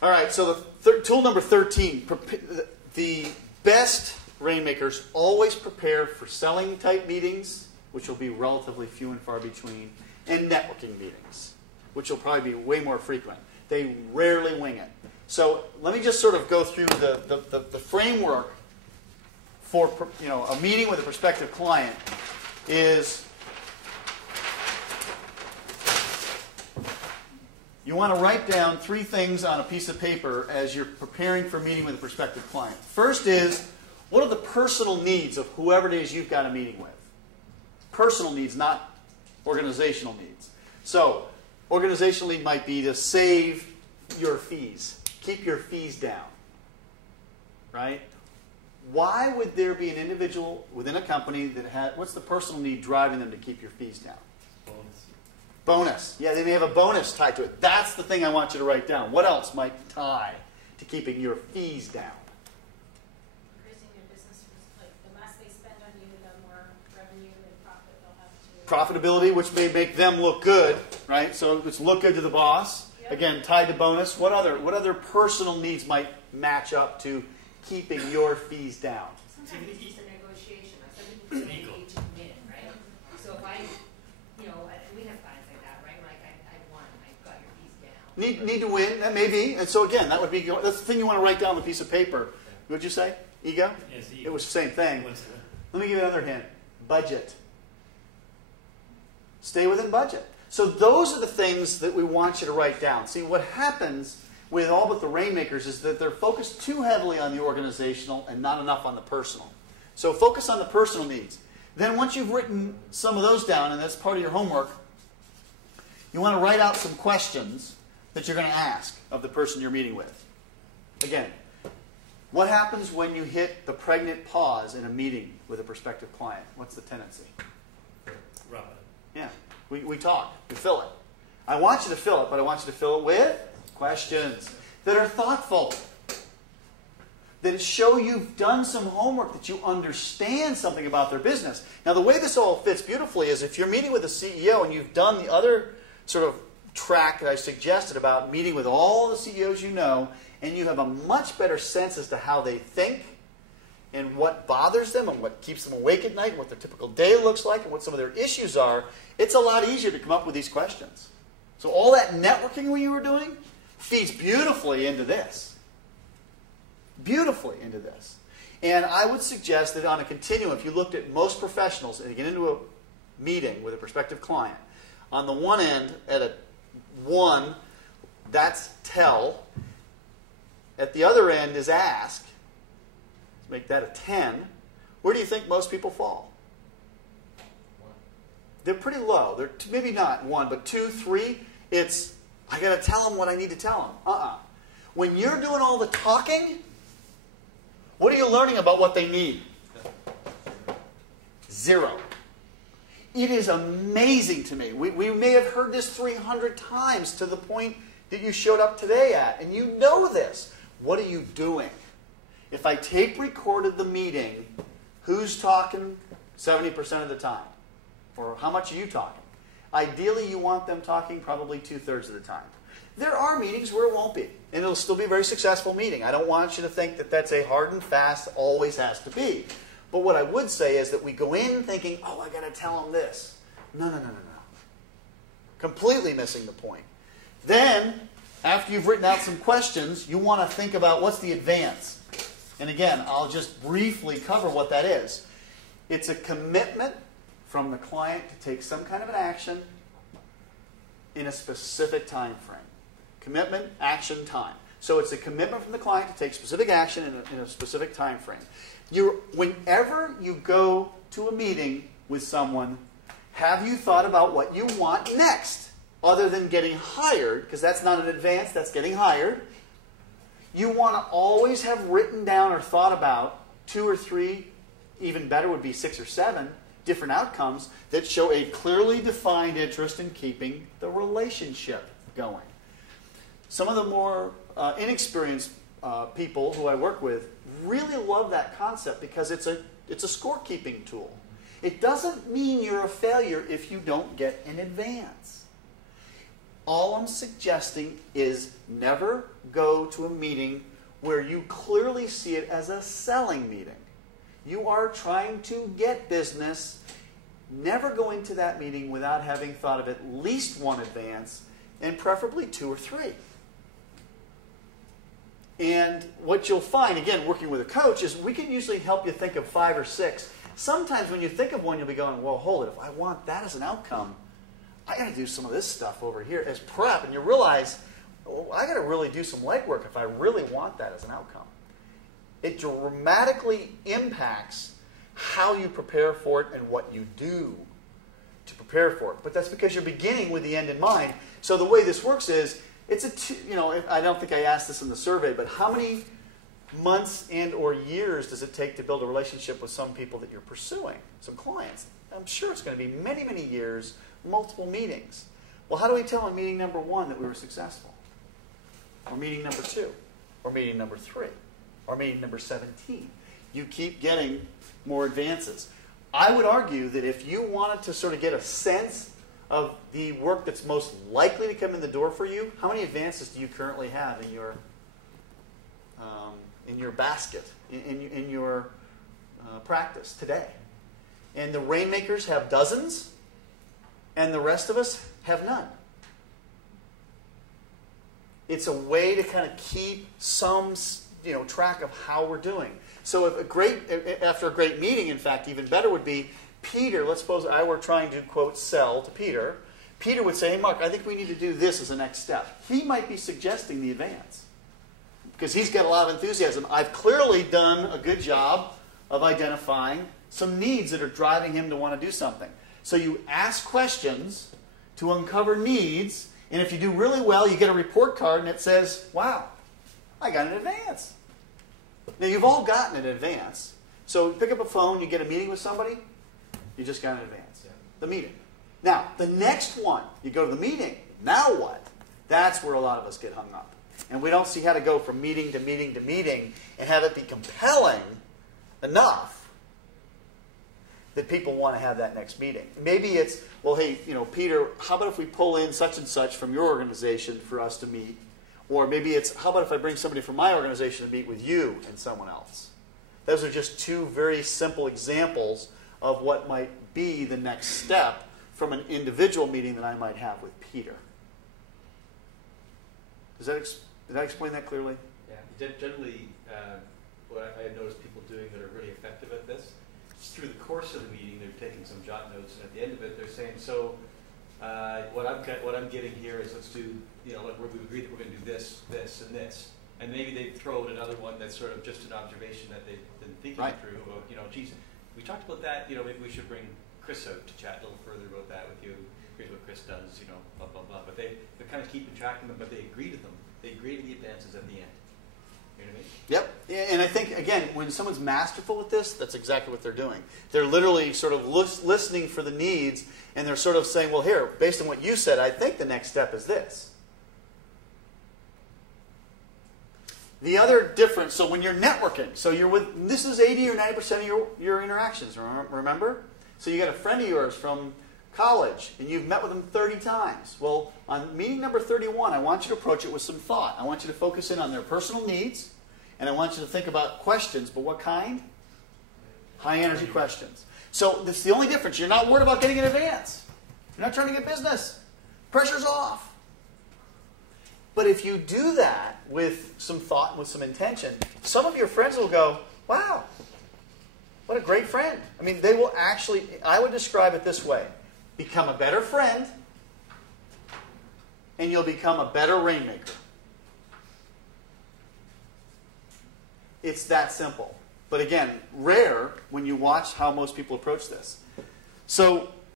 All right, so tool number 13, the best Rainmakers always prepare for selling type meetings, which will be relatively few and far between, and networking meetings, which will probably be way more frequent. They rarely wing it. So let me just sort of go through the framework for a meeting with a prospective client is you want to write down 3 things on a piece of paper as you're preparing for a meeting with a prospective client. First is, what are the personal needs of whoever it is you've got a meeting with? Personal needs, not organizational needs. So, organizational need might be to save your fees. Keep your fees down. Right? Why would there be an individual within a company that had, what's the personal need driving them to keep your fees down? Bonus. Yeah, they may have a bonus tied to it. That's the thing I want you to write down. What else might tie to keeping your fees down? Increasing your business, like the less they spend on you, the more revenue and profit they'll have to. Profitability, which may make them look good, right? So it's look good to the boss. Yep. Again, tied to bonus. What other personal needs might match up to keeping your fees down? Sometimes it's just a negotiation. Some people say you to win, right? So if I, we have clients like that, right? Like I won, I got your fees down. Need to win, that may be. And so again, that's the thing you want to write down on a piece of paper. What'd you say? Ego? Yes, ego. It was the same thing. Let me give you another hint. Budget. Stay within budget. So those are the things that we want you to write down. See, what happens with all but the Rainmakers is that they're focused too heavily on the organizational and not enough on the personal. So focus on the personal needs. Then once you've written some of those down, and that's part of your homework, you want to write out some questions that you're going to ask of the person you're meeting with. Again, what happens when you hit the pregnant pause in a meeting with a prospective client? What's the tendency? Right. Yeah, we talk, we fill it. I want you to fill it, but I want you to fill it with questions that are thoughtful, that show you've done some homework, that you understand something about their business. Now, the way this all fits beautifully is if you're meeting with a CEO and you've done the other sort of track that I suggested about meeting with all the CEOs you know, and you have a much better sense as to how they think and what bothers them and what keeps them awake at night and what their typical day looks like and what some of their issues are, it's a lot easier to come up with these questions. So all that networking you were doing feeds beautifully into this. Beautifully into this. And I would suggest that on a continuum, if you looked at most professionals and you get into a meeting with a prospective client, on the one end, at a 1, that's tell. At the other end is ask. Let's make that a 10. Where do you think most people fall? 1. They're pretty low. They're maybe not 1, but 2, 3, it's, I got to tell them what I need to tell them. When you're doing all the talking, what are you learning about what they need? 0. It is amazing to me. We may have heard this 300 times to the point that you showed up today at, and you know this. What are you doing? If I tape recorded the meeting, who's talking 70% of the time? Or how much are you talking? Ideally, you want them talking probably 2/3 of the time. There are meetings where it won't be, and it'll still be a very successful meeting. I don't want you to think that that's a hard and fast, always has to be. But what I would say is that we go in thinking, oh, I got to tell them this. No. Completely missing the point. Then, after you've written out some questions, you want to think about what's the advance. And again, I'll just briefly cover what that is. It's a commitment from the client to take some kind of an action in a specific time frame. Commitment, action, time. So it's a commitment from the client to take specific action in a specific time frame. Whenever you go to a meeting with someone, have you thought about what you want next? Other than getting hired, because that's not an advance, that's getting hired. You want to always have written down or thought about 2 or 3, even better would be 6 or 7, different outcomes that show a clearly defined interest in keeping the relationship going. Some of the more inexperienced people who I work with really love that concept because it's a scorekeeping tool. It doesn't mean you're a failure if you don't get an advance. All I'm suggesting is never go to a meeting where you clearly see it as a selling meeting. You are trying to get business. Never go into that meeting without having thought of at least one advance, and preferably 2 or 3. And what you'll find, again, working with a coach, is we can usually help you think of 5 or 6. Sometimes when you think of one, you'll be going, well, hold it. If I want that as an outcome, I got to do some of this stuff over here as prep. And you realize, oh, I got to really do some legwork if I really want that as an outcome. It dramatically impacts how you prepare for it and what you do to prepare for it. But that's because you're beginning with the end in mind. So the way this works is, it's I don't think I asked this in the survey, but how many months and or years does it take to build a relationship with some people that you're pursuing, some clients? I'm sure it's going to be many, many years, multiple meetings. Well, how do we tell on meeting number 1 that we were successful? Or meeting number 2? Or meeting number 3? Or meeting number 17? You keep getting more advances. I would argue that if you wanted to sort of get a sense of the work that's most likely to come in the door for you, how many advances do you currently have in your basket, in your practice today? And the Rainmakers have dozens, and the rest of us have none. It's a way to kind of keep some track of how we're doing. So after a great meeting, in fact, even better would be, Peter, let's suppose I were trying to, quote, sell to Peter. Peter would say, hey, Mark, I think we need to do this as a next step. He might be suggesting the advance because he's got a lot of enthusiasm. I've clearly done a good job of identifying some needs that are driving him to want to do something. So you ask questions to uncover needs, and if you do really well, you get a report card, and it says, wow, I got an advance. Now, you've all gotten an advance. So pick up a phone, you get a meeting with somebody, you just got an advance. Yeah. The meeting. Now, the next one, you go to the meeting. Now what? That's where a lot of us get hung up. And we don't see how to go from meeting to meeting to meeting and have it be compelling enough that people want to have that next meeting. Maybe it's, well, hey, Peter, how about if we pull in such and such from your organization for us to meet? Or maybe it's, how about if I bring somebody from my organization to meet with you and someone else? Those are just 2 very simple examples of what might be the next step from an individual meeting that I might have with Peter. Did I explain that clearly? Yeah. Generally, what I have noticed people doing that are really effective at this, is through the course of the meeting, they're taking some jot notes, and at the end of it, they're saying, so what I'm getting here is let's do, like we've agreed that we're going to do this, this, and this. And maybe they throw in another one that's sort of just an observation that they've been thinking through. About, geez, we talked about that. Maybe we should bring Chris out to chat a little further about that with you. Here's what Chris does. Blah blah blah. But they're kind of keeping track of them. But they agree to them. They agree to the advances at the end. You know what I mean? Yep. And I think again, when someone's masterful with this, that's exactly what they're doing. They're literally sort of listening for the needs, and they're sort of saying, well, here, based on what you said, I think the next step is this. The other difference, so when you're networking, so this is 80 or 90% of your interactions, remember? So you got a friend of yours from college, and you've met with them 30 times. Well, on meeting number 31, I want you to approach it with some thought. I want you to focus in on their personal needs, and I want you to think about questions, but what kind? High energy questions. So that's the only difference. You're not worried about getting an advance. You're not trying to get business. Pressure's off. But if you do that with some thought and with some intention, some of your friends will go, wow, what a great friend. I mean, they will actually, I would describe it this way. Become a better friend, and you'll become a better rainmaker. It's that simple. But again, rare when you watch how most people approach this. So